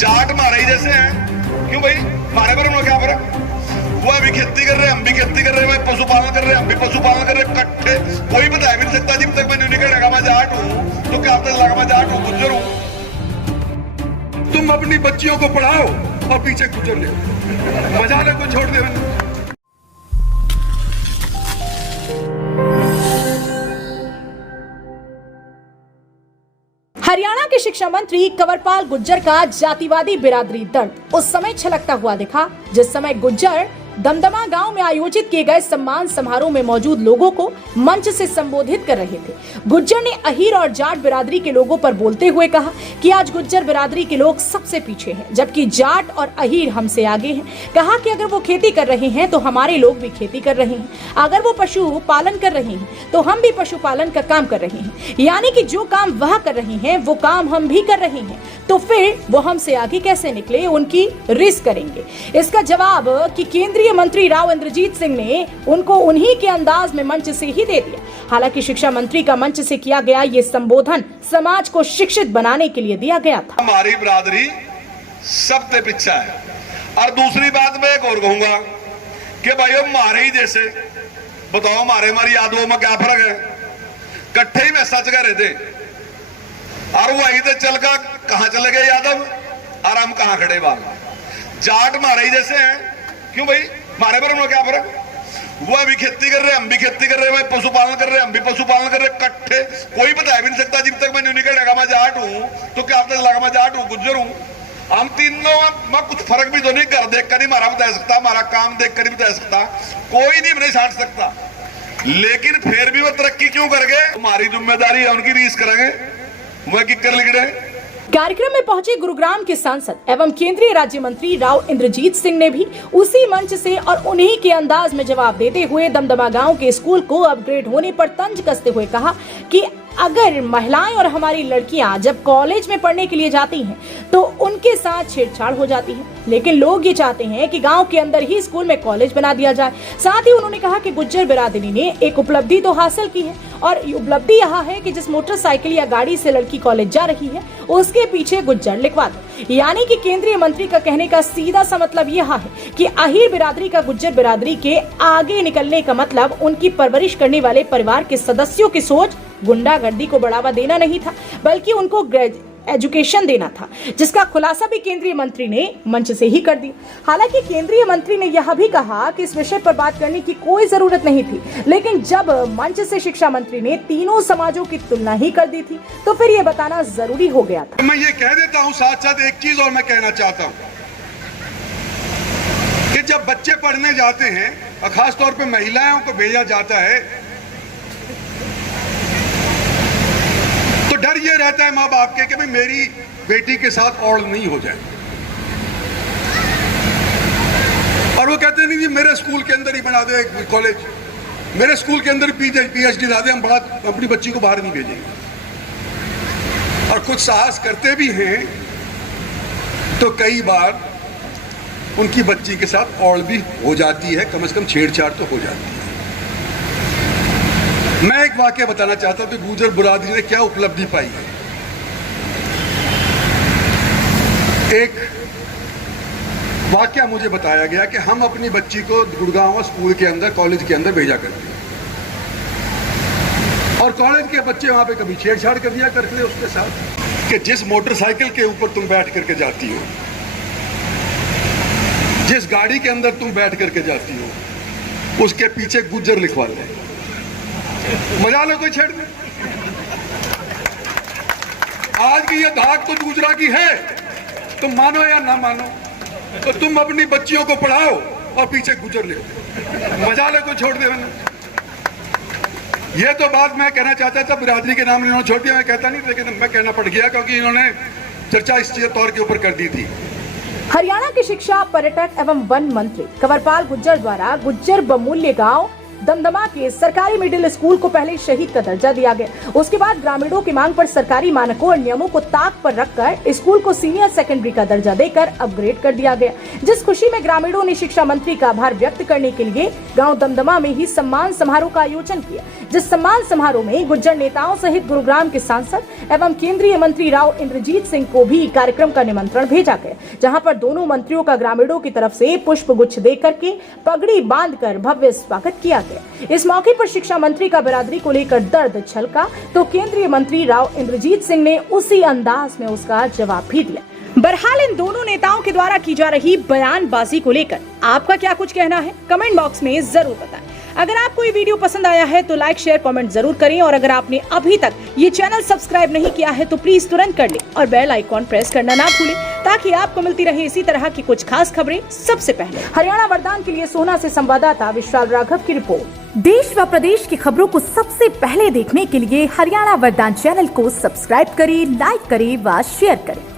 जाट मारे ही जैसे हैं। क्यों भाई, मारे पर उन्होंने क्या फर्क? वो अभी खेती कर रहे हैं, हम भी खेती कर रहे हैं, पशुपालन कर रहे हैं, हम भी पशुपालन कर रहे हैं, कट्ठे। कोई बता भी नहीं सकता जब तक मैंने नहीं कहेगा मैं जाट हूँ तो क्या पता लगा मैं जाट हूँ, गुज्जर हूँ। तुम अपनी बच्चियों को पढ़ाओ और पीछे गुजर ले, मजाले को छोड़ दे। हरियाणा के शिक्षा मंत्री कंवरपाल गुर्जर का जातिवादी बिरादरी दर्द उस समय छलकता हुआ दिखा जिस समय गुर्जर दमदमा गांव में आयोजित किए गए सम्मान समारोह में मौजूद लोगों को मंच से संबोधित कर रहे थे। गुर्जर ने अहीर और जाट बिरादरी के लोगों पर बोलते हुए कहा कि आज गुर्जर बिरादरी के लोग सबसे पीछे हैं, जबकि जाट और अहीर हमसे आगे हैं। कहा कि अगर वो खेती कर रहे हैं तो हमारे लोग भी खेती कर रहे हैं, अगर वो पशु पालन कर रहे हैं तो हम भी पशुपालन का काम कर रहे हैं, यानी कि जो काम वह कर रहे हैं वो काम हम भी कर रहे हैं, तो फिर वो हमसे आगे कैसे निकले, उनकी रिस करेंगे। इसका जवाब कि केंद्रीय मंत्री राव इंद्रजीत सिंह ने उनको उन्हीं के अंदाज में मंच से ही दे दिया। हालांकि शिक्षा मंत्री का मंच से किया गया ये संबोधन समाज को शिक्षित बनाने के लिए दिया गया था। हमारी बिरादरी सबसे पीछे है। और दूसरी बात मैं एक और कहूंगा कि भाई मारे ही जैसे, बताओ मारे हमारी यादवों में क्या फर्क है? कट्ठे ही में सच कह रहे थे और वही तो चल का कहां चले गए यादव और हम कहां खड़े बाल। जाट मारे ही जैसे हैं। क्यों भाई, मारे पर उन्होंने क्या फर्क? वो अभी खेती कर रहे हैं, हम भी खेती कर रहे हैं, पशुपालन कर रहे हैं, हम भी पशुपालन कर रहे हैं, कट्ठे। कोई बता भी नहीं सकता जब तक मैंने नहीं कहेगा मैं जाट हूँ तो क्या पता लगा मैं जाट हूँ, गुज्जर हूँ। हम तीनों में कुछ फर्क भी तो नहीं, कर देख कर ही मारा बता सकता, हमारा काम देख कर ही बता सकता, कोई नहीं छाट सकता। लेकिन फिर भी वो तरक्की क्यों कर गए? हमारी जिम्मेदारी है उनकी रीस करेंगे, वह किक्कर लिगड़े। कार्यक्रम में पहुंचे गुरुग्राम के सांसद एवं केंद्रीय राज्य मंत्री राव इंद्रजीत सिंह ने भी उसी मंच से और उन्हीं के अंदाज में जवाब देते हुए दमदमा गांव के स्कूल को अपग्रेड होने पर तंज कसते हुए कहा कि अगर महिलाएं और हमारी लड़कियां जब कॉलेज में पढ़ने के लिए जाती हैं तो उनके साथ छेड़छाड़ हो जाती है, लेकिन लोग ये चाहते हैं कि गांव के अंदर ही स्कूल में कॉलेज बना दिया जाए। साथ ही उन्होंने कहा कि गुज्जर बिरादरी ने एक उपलब्धि तो हासिल की है और उपलब्धि यह है कि जिस मोटरसाइकिल या गाड़ी से लड़की कॉलेज जा रही है उसके पीछे गुज्जर लिखवा दो। यानी कि केंद्रीय मंत्री का कहने का सीधा सा मतलब यह है कि अहीर बिरादरी का गुज्जर बिरादरी के आगे निकलने का मतलब उनकी परवरिश करने वाले परिवार के सदस्यों की सोच गुंडागर्दी को बढ़ावा देना नहीं था, बल्कि उनको एजुकेशन देना था, जिसका खुलासा भी केंद्रीय मंत्री ने मंच से ही कर दिया। हालांकि केंद्रीय मंत्री ने यह भी कहा कि इस विषय पर बात करने की कोई जरूरत नहीं थी, लेकिन जब मंच से शिक्षा मंत्री ने तीनों समाजों की तुलना ही कर दी थी तो फिर यह बताना जरूरी हो गया था। मैं ये कह देता हूँ साथ साथ एक चीज और मैं कहना चाहता हूँ कि जब बच्चे पढ़ने जाते हैं और खासतौर पर महिलाओं को भेजा जाता है तो डर ये रहता है माँ बाप के कि भाई मेरी बेटी के साथ और नहीं हो जाए, और वो कहते नहीं जी मेरे स्कूल के अंदर ही बना दे कॉलेज, मेरे स्कूल के अंदर पीएचडी ला दे, हम बड़ा अपनी बच्ची को बाहर नहीं भेजेंगे। और कुछ साहस करते भी हैं तो कई बार उनकी बच्ची के साथ और भी हो जाती है, कम से कम छेड़छाड़ तो हो जाती है। मैं एक वाकया बताना चाहता हूं कि गुर्जर बिरादरी ने क्या उपलब्धि पाई है। एक वाकया मुझे बताया गया कि हम अपनी बच्ची को गुड़गांव स्कूल के अंदर कॉलेज के अंदर भेजा करते हैं और कॉलेज के बच्चे वहां पे कभी छेड़छाड़ कर दिया करते हैं उसके साथ कि जिस मोटरसाइकिल के ऊपर तुम बैठ करके जाती हो, जिस गाड़ी के अंदर तुम बैठ करके जाती हो, उसके पीछे गुज्जर लिखवा ले, मजा लो कोई छेड़ दे। आज की ये धाक तो गुजरा की है, तुम मानो या ना मानो, तो तुम अपनी बच्चियों को पढ़ाओ और पीछे गुजर ले, मजा लो कोई छोड़ दे। ये तो बात मैं कहना चाहता था, बिरादरी के नाम इन्होंने छोड़ दिया, मैं कहता नहीं, लेकिन मैं कहना पड़ गया क्योंकि इन्होंने चर्चा इस तौर के ऊपर कर दी थी। हरियाणा के शिक्षा, पर्यटक एवं वन मंत्री कंवरपाल गुर्जर द्वारा गुज्जर बहुमूल्य गांव दमदमा के सरकारी मिडिल स्कूल को पहले शहीद का दर्जा दिया गया। उसके बाद ग्रामीणों की मांग पर सरकारी मानकों और नियमों को ताक पर रखकर स्कूल को सीनियर सेकेंडरी का दर्जा देकर अपग्रेड कर दिया गया। जिस खुशी में ग्रामीणों ने शिक्षा मंत्री का आभार व्यक्त करने के लिए गाँव दमदमा में ही सम्मान समारोह का आयोजन किया, जिस सम्मान समारोह में गुर्जर नेताओं सहित गुरुग्राम के सांसद एवं केंद्रीय मंत्री राव इंद्रजीत सिंह को भी कार्यक्रम का निमंत्रण भेजा गया, जहां पर दोनों मंत्रियों का ग्रामीणों की तरफ से पुष्प गुच्छ देकर के पगड़ी बांधकर भव्य स्वागत किया गया। इस मौके पर शिक्षा मंत्री का बिरादरी को लेकर दर्द छलका तो केंद्रीय मंत्री राव इंद्रजीत सिंह ने उसी अंदाज में उसका जवाब भी दिया। बहरहाल इन दोनों नेताओं के द्वारा की जा रही बयानबाजी को लेकर आपका क्या कुछ कहना है, कमेंट बॉक्स में जरूर बताएं। अगर आपको ये वीडियो पसंद आया है तो लाइक शेयर कमेंट जरूर करें और अगर आपने अभी तक ये चैनल सब्सक्राइब नहीं किया है तो प्लीज तुरंत कर लें और बेल आइकॉन प्रेस करना ना भूलें ताकि आपको मिलती रहे इसी तरह की कुछ खास खबरें सबसे पहले। हरियाणा वरदान के लिए सोहना से संवाददाता विशाल राघव की रिपोर्ट। देश व प्रदेश की खबरों को सबसे पहले देखने के लिए हरियाणा वरदान चैनल को सब्सक्राइब करें, लाइक करें व शेयर करें।